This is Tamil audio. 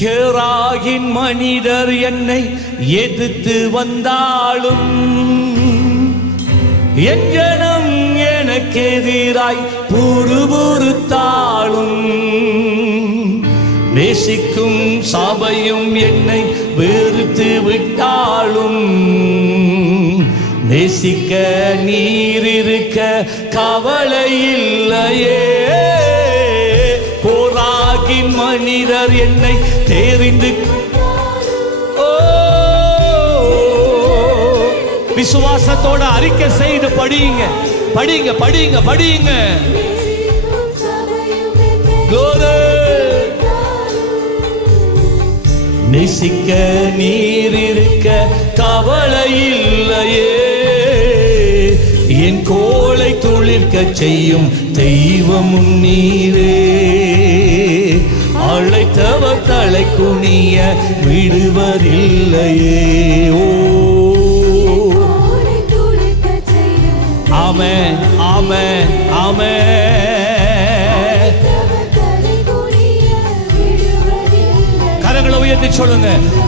கேராகின் மனிதர் என்னை எதிர்த்து வந்தாலும் என் எனக்கு எதிராய் புறுபுறுத்தாலும் நேசிக்கும் சபையும் என்னை வெறுத்து விட்டாலும் நேசிக்க நீர் இருக்க கவலை இல்லையே. மனிதர் என்னை தெரிந்து விசுவாசத்தோட அறிக்கை செய்து படியுங்க. படிங்க படிங்க படியுங்க. நேசிக்க நீர் இருக்க கவலை இல்லையே. என் கோளை துளிர்க்க செய்யும் தெய்வமும் நீரே. குனிய விடுவதில்லையே. ஓ. ஆமென் ஆமென் ஆமென் கரங்களை உயர்த்தி சொல்லுங்க.